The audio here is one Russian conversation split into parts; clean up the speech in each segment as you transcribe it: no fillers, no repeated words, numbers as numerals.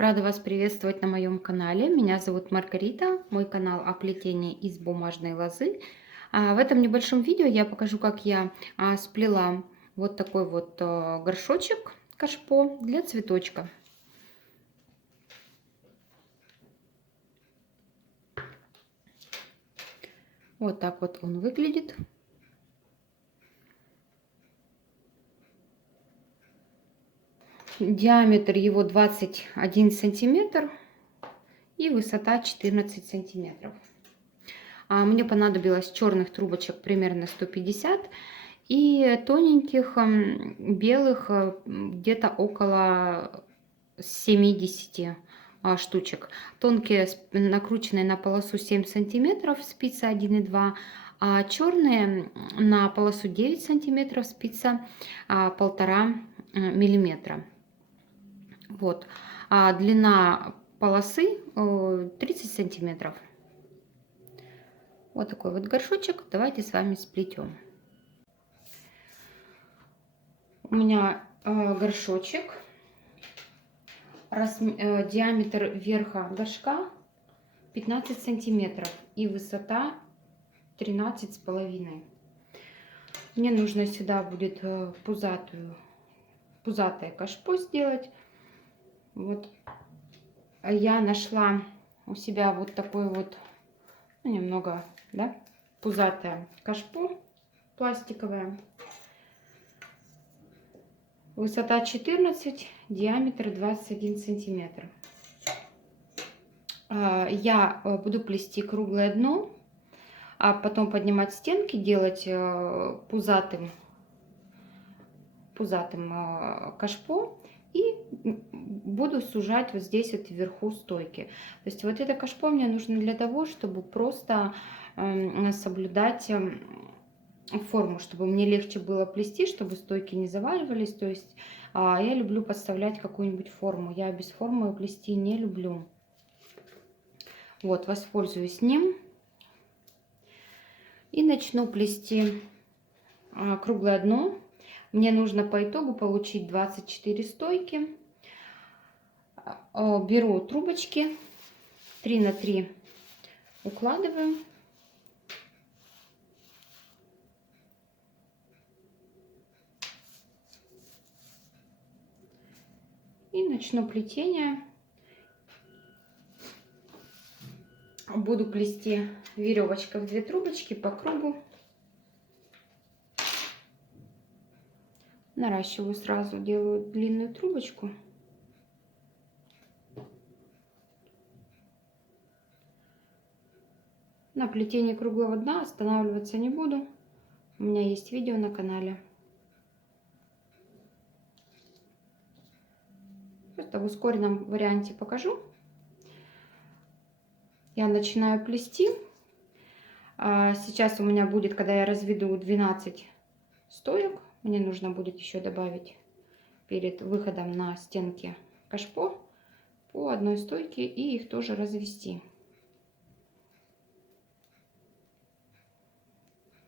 Рада вас приветствовать на моем канале. Меня зовут Маргарита. Мой канал о плетении из бумажной лозы. В этом небольшом видео я покажу, как я сплела вот такой вот горшочек кашпо для цветочка. Вот так вот он выглядит. Диаметр его 21 сантиметр и высота 14 сантиметров. Мне понадобилось черных трубочек примерно 150 и тоненьких белых где-то около 70 штучек. Тонкие накрученные на полосу 7 сантиметров, спица 1,2, а черные на полосу 9 сантиметров, спица 1,5 миллиметра. Вот. Длина полосы 30 сантиметров. Вот такой вот горшочек. Давайте с вами сплетем. У меня горшочек. Диаметр верха горшка 15 сантиметров и высота 13,5. Мне нужно сюда будет пузатое кашпо сделать. Вот я нашла у себя вот такой вот немного, да, пузатое кашпо пластиковое. Высота 14, диаметр 21 сантиметр. Я буду плести круглое дно, а потом поднимать стенки, делать пузатым кашпо и буду сужать вот здесь вот вверху стойки. То есть вот это кашпо мне нужно для того, чтобы просто соблюдать форму, чтобы мне легче было плести, чтобы стойки не заваливались. То есть я люблю подставлять какую-нибудь форму. Я без формы плести не люблю. Вот, воспользуюсь ним и начну плести круглое дно. Мне нужно по итогу получить 24 стойки. Беру трубочки 3 на 3, укладываю. И начну плетение. Буду плести веревочкой в 2 трубочки по кругу. Наращиваю сразу, делаю длинную трубочку. На плетении круглого дна останавливаться не буду. У меня есть видео на канале. Просто в ускоренном варианте покажу. Я начинаю плести. Сейчас у меня будет, когда я разведу 12 стоек, мне нужно будет еще добавить перед выходом на стенки кашпо по одной стойке и их тоже развести.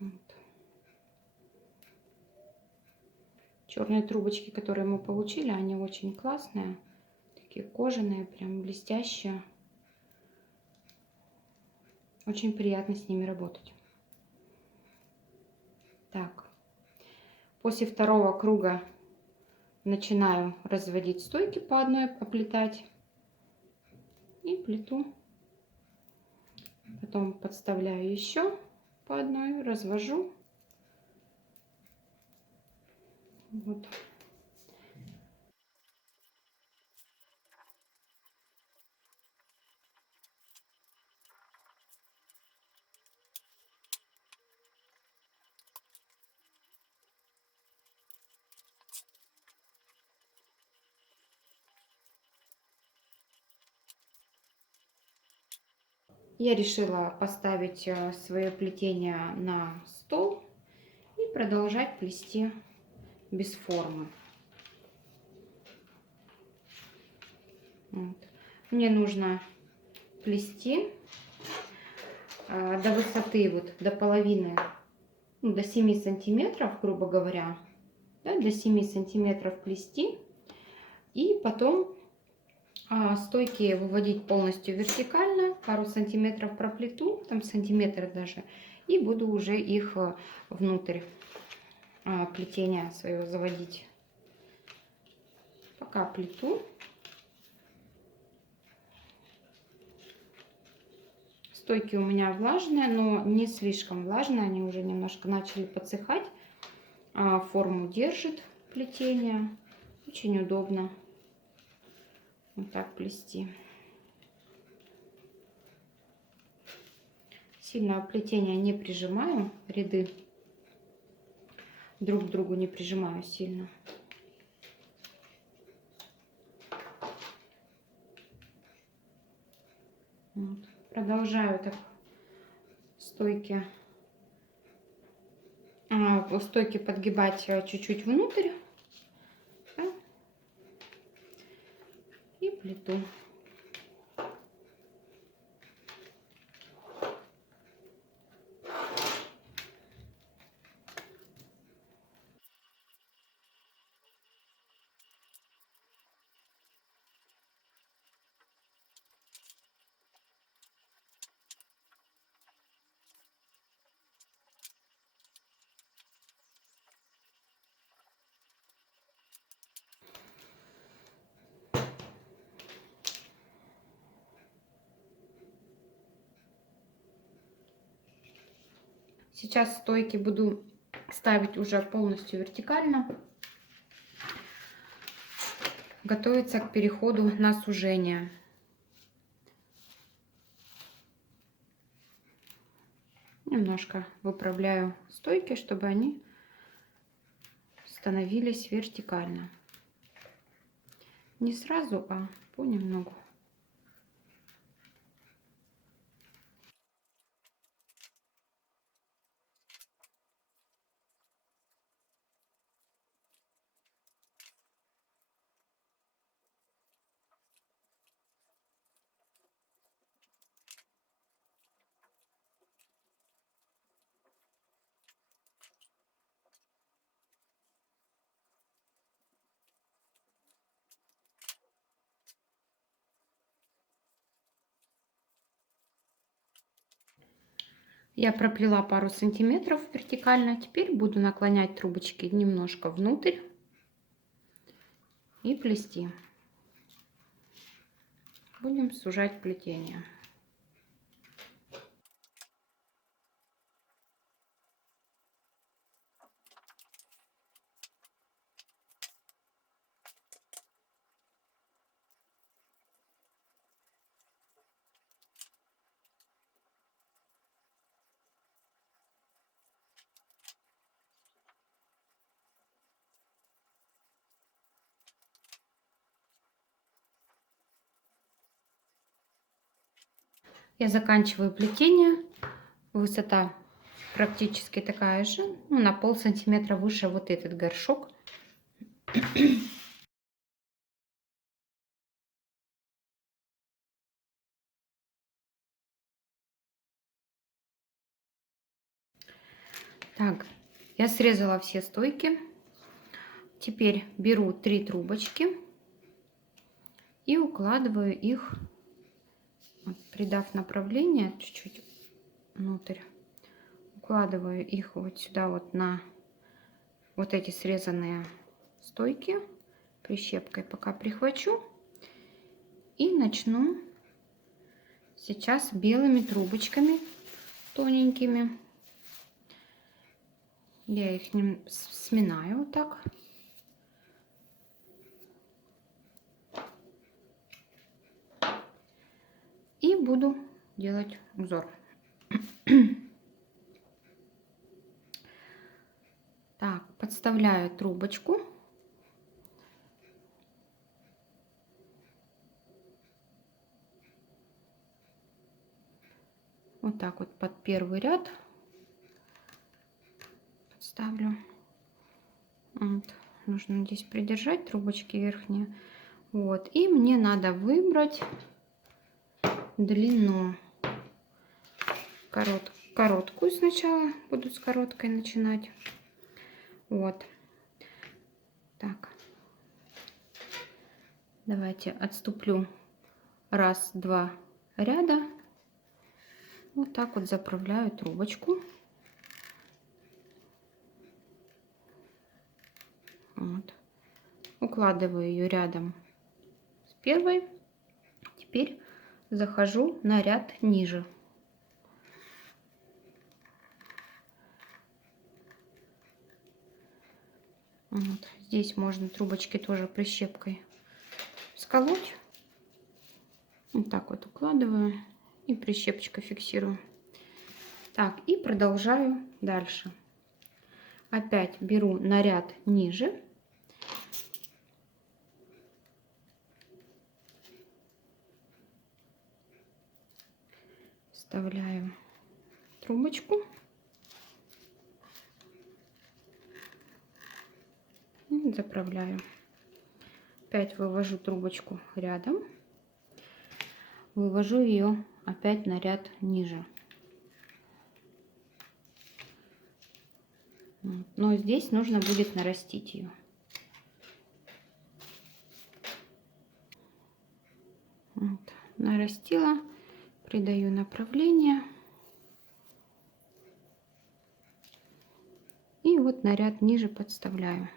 Вот. Черные трубочки, которые мы получили, они очень классные, такие кожаные, прям блестящие. Очень приятно с ними работать. Так, после второго круга начинаю разводить стойки по одной, оплетать и плету. Потом подставляю еще по одной, развожу. Вот. Я решила поставить свое плетение на стол и продолжать плести без формы. Вот. Мне нужно плести до высоты, вот до половины, ну, до 7 сантиметров, грубо говоря, да, до 7 сантиметров плести, и потом стойки выводить полностью вертикально, пару сантиметров проплету, там сантиметр даже, и буду уже их внутрь плетения своего заводить. Пока плету. Стойки у меня влажные, но не слишком влажные, они уже немножко начали подсыхать. Форму держит плетение, очень удобно вот так плести. Сильно плетение не прижимаю, ряды друг к другу не прижимаю сильно. Вот. Продолжаю так стойки подгибать чуть-чуть внутрь, да, и плету. Сейчас стойки буду ставить уже полностью вертикально. Готовиться к переходу на сужение. Немножко выправляю стойки, чтобы они становились вертикально. Не сразу, а понемногу. Я проплела пару сантиметров вертикально. Теперь буду наклонять трубочки немножко внутрь и плести. Будем сужать плетение. Я заканчиваю плетение. Высота практически такая же, ну, на пол сантиметра выше вот этот горшок. Так, я срезала все стойки. Теперь беру 3 трубочки и укладываю их, вот, придав направление чуть-чуть внутрь. Укладываю их вот сюда, вот на вот эти срезанные стойки. Прищепкой пока прихвачу. И начну сейчас белыми трубочками тоненькими. Я их сминаю вот так. И буду делать узор. Так, подставляю трубочку. Вот так вот под первый ряд подставлю. Вот. Нужно здесь придержать трубочки верхние. Вот. И мне надо выбрать длину. Короткую сначала. Буду с короткой начинать. Вот. Так. Давайте отступлю раз, два ряда. Вот так вот заправляю трубочку. Вот. Укладываю ее рядом с первой. Теперь захожу на ряд ниже. Вот. Здесь можно трубочки тоже прищепкой сколоть. Вот так вот укладываю и прищепочкой фиксирую. Так, и продолжаю дальше. Опять беру на ряд ниже. Вставляю трубочку. И заправляю. Опять вывожу трубочку рядом. Вывожу ее опять на ряд ниже. Но здесь нужно будет нарастить ее. Вот. Нарастила, придаю направление. И вот на ряд ниже подставляю.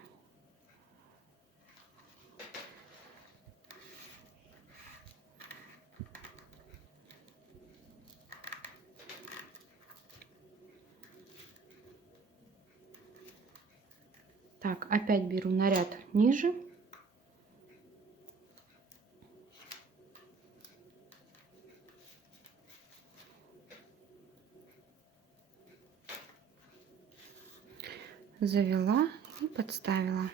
Так, опять беру на ряд ниже. Завела и подставила.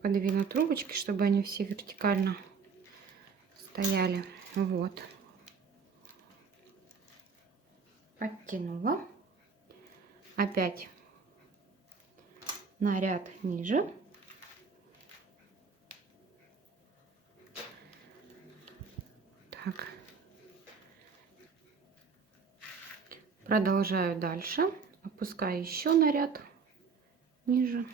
Подвину трубочки, чтобы они все вертикально стояли. Вот. Подтянула. Опять на ряд ниже. Так. Продолжаю дальше. Опускаю еще на ряд ниже.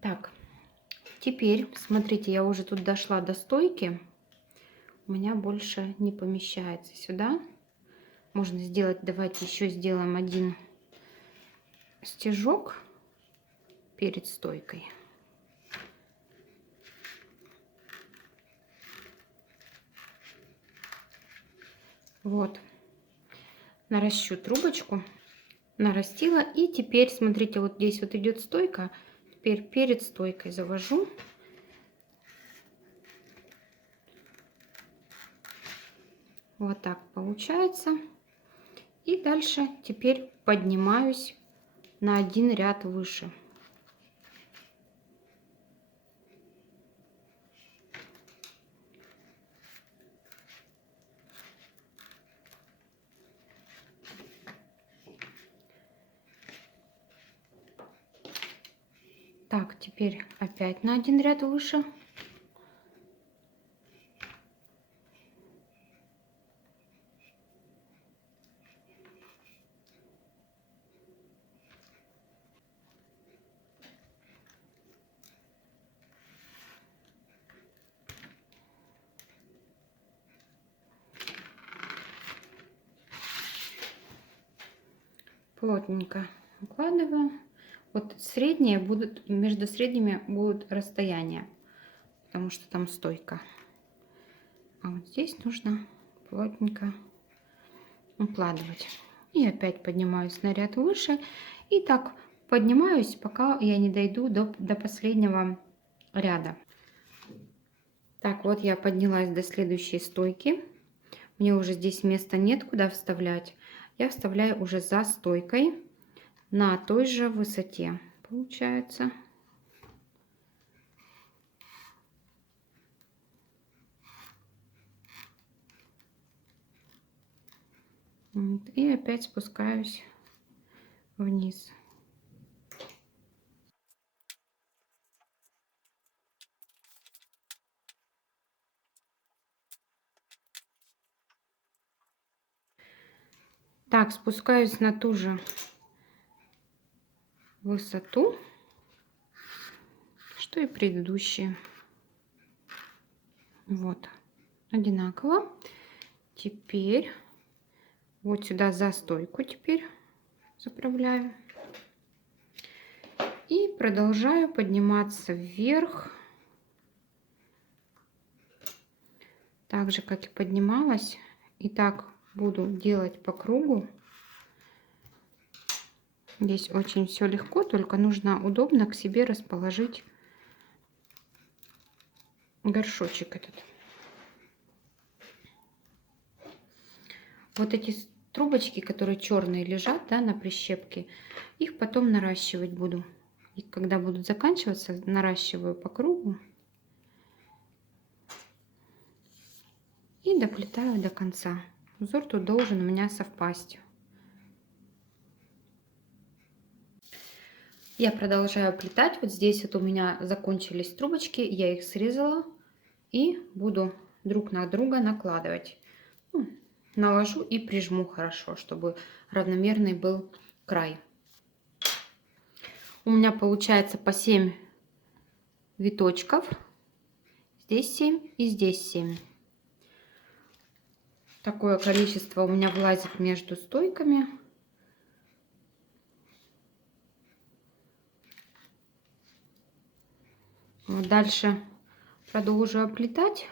Так, теперь, смотрите, я уже тут дошла до стойки. У меня больше не помещается сюда. Можно сделать, давайте еще сделаем один стежок перед стойкой. Вот. Наращу трубочку. Нарастила. И теперь, смотрите, вот здесь вот идет стойка. Теперь перед стойкой завожу. Вот так получается. И дальше теперь поднимаюсь на один ряд выше. Так, теперь опять на один ряд выше. Плотненько укладываю. Вот средние будут, между средними будут расстояния, потому что там стойка. А вот здесь нужно плотненько укладывать. И опять поднимаюсь на ряд выше. И так поднимаюсь, пока я не дойду до последнего ряда. Так, вот я поднялась до следующей стойки. Мне уже здесь места нет, куда вставлять. Я вставляю уже за стойкой на той же высоте. Получается. Вот. И опять спускаюсь вниз. Так, спускаюсь на ту же высоту, что и предыдущие. Вот, одинаково. Теперь вот сюда за стойку теперь заправляю. И продолжаю подниматься вверх. Так же, как и поднималась. И так буду делать по кругу. Здесь очень все легко, только нужно удобно к себе расположить горшочек этот. Вот эти трубочки, которые черные лежат, да, на прищепке, их потом наращивать буду. И когда будут заканчиваться, наращиваю по кругу и доплетаю до конца. Узор тут должен у меня совпасть. Я продолжаю плетать. Вот здесь вот у меня закончились трубочки, я их срезала и буду друг на друга накладывать. Наложу и прижму хорошо, чтобы равномерный был край. У меня получается по 7 виточков. Здесь 7 и здесь 7. Такое количество у меня влазит между стойками. Вот дальше продолжу оплетать.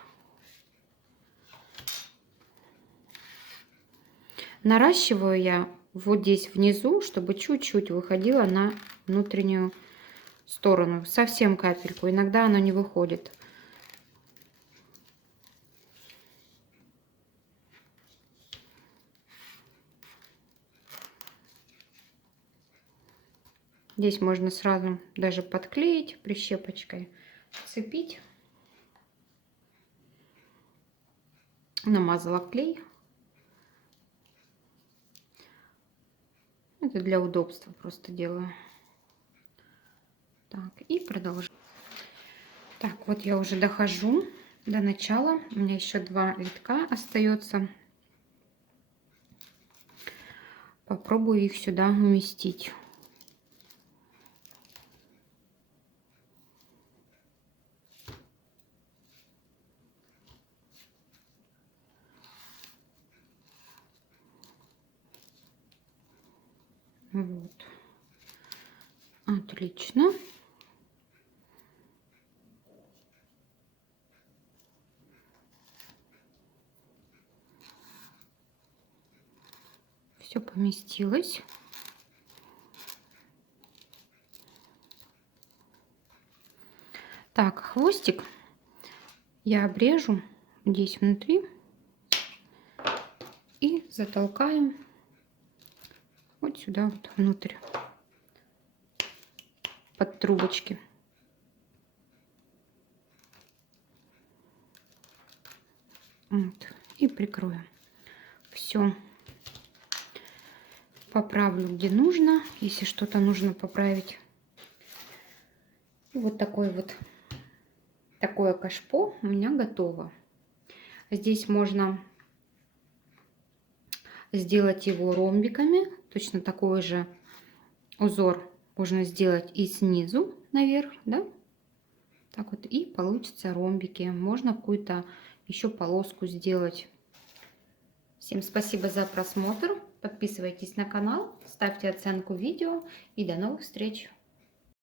Наращиваю я вот здесь внизу, чтобы чуть-чуть выходило на внутреннюю сторону. Совсем капельку. Иногда оно не выходит. Здесь можно сразу даже подклеить прищепочкой, цепить. Намазала клей. Это для удобства просто делаю. Так, и продолжаю. Так, вот я уже дохожу до начала. У меня еще 2 витка остается. Попробую их сюда уместить. Вот. Отлично. Все поместилось. Так, хвостик я обрежу здесь внутри и затолкаю вот сюда вот внутрь, под трубочки. Вот, и прикрою. Все. Поправлю, где нужно, если что-то нужно поправить. И вот такое кашпо у меня готово. Здесь можно сделать его ромбиками. Точно такой же узор можно сделать и снизу наверх, да? Так вот, и получится ромбики. Можно какую-то еще полоску сделать. Всем спасибо за просмотр. Подписывайтесь на канал, ставьте оценку видео и до новых встреч!